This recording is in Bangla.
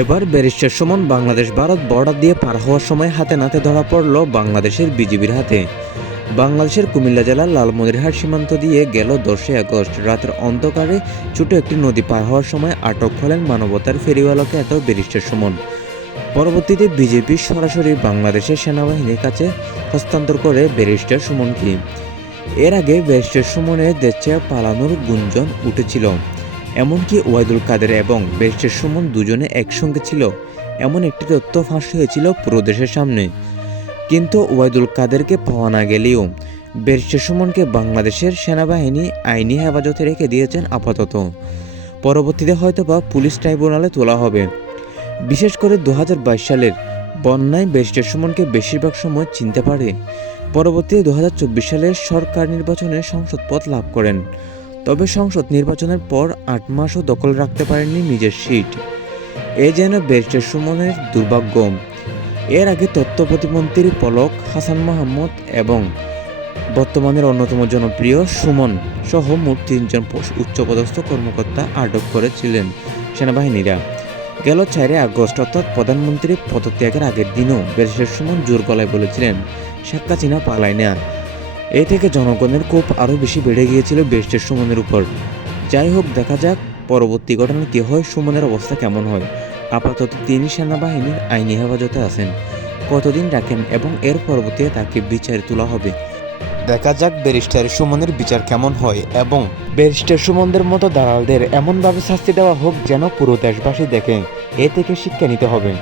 এবার ব্যারিস্টার সুমন বাংলাদেশ ভারত বর্ডার দিয়ে পার হওয়ার সময় হাতে নাতে ধরা পড়ল বাংলাদেশের বিজিবির হাতে। বাংলাদেশের কুমিল্লা জেলার লালমনিরহাট সীমান্ত দিয়ে গেল 10 আগস্ট রাতের অন্ধকারে ছোট একটি নদী পার হওয়ার সময় আটক হলেন মানবতার ফেরিওয়ালাকে এত ব্যারিস্টার সুমন। পরবর্তীতে বিজেপি সরাসরি বাংলাদেশের সেনাবাহিনীর কাছে হস্তান্তর করে ব্যারিস্টার সুমনকে। এর আগে ব্যারিস্টার সুমনের দেশে পালানোর গুঞ্জন উঠেছিল। এমনকি ওয়াহিদুল কাদের এবং ব্যারিস্টার সুমন দুজনে একসঙ্গে ছিল এমন একটি তথ্য ফাঁস হয়েছিল পুরো দেশের সামনে। কিন্তু ওয়াহিদুল কাদেরকে পাওয়া না গেলেও ব্যারিস্টার সুমনকে বাংলাদেশের সেনাবাহিনী আইনি হেফাজতে রেখে দিয়েছেন আপাতত। পরবর্তীতে হয়তোবা পুলিশ ট্রাইব্যুনালে তোলা হবে। বিশেষ করে 2022 সালের বন্যায় ব্যারিস্টার সুমনকে বেশিরভাগ সময় চিনতে পারে। পরবর্তীতে 2024 সালের সরকার নির্বাচনে সংসদ পদ লাভ করেন। তবে সংসদ নির্বাচনের পর 8 মাসও দখল রাখতে পারেননি নিজের সিট। এ যেন ব্যারিস্টার সুমনের দুর্ভাগ্য। এর আগে তথ্য প্রতিমন্ত্রী পলক হাসান মাহমুদ এবং বর্তমানের অন্যতম জনপ্রিয় সুমন সহ মোট 3 জন উচ্চপদস্থ কর্মকর্তা আটক করেছিলেন সেনাবাহিনীরা। গেল 4 আগস্ট অর্থাৎ প্রধানমন্ত্রী পদত্যাগের আগের দিনও ব্যারিস্টার সুমন জোর গলায় বলেছিলেন শেখ হাসিনা পালায় না। এ থেকে জনগণের ক্ষোভ আরও বেশি বেড়ে গিয়েছিল ব্যারিস্টার সুমনের উপর। যাই হোক, দেখা যাক পরবর্তী ঘটনা কী হয়, সুমনের অবস্থা কেমন হয়। আপাতত তিনি সেনাবাহিনীর আইনি হেফাজতে আছেন। কতদিন রাখেন এবং এর পরবর্তীতে তাকে বিচারে তোলা হবে। দেখা যাক ব্যারিস্টার সুমনের বিচার কেমন হয় এবং ব্যারিস্টার সুমনদের মতো দালালদের এমনভাবে শাস্তি দেওয়া হোক যেন পুরো দেশবাসী দেখে। এ থেকে শিক্ষা নিতে হবে।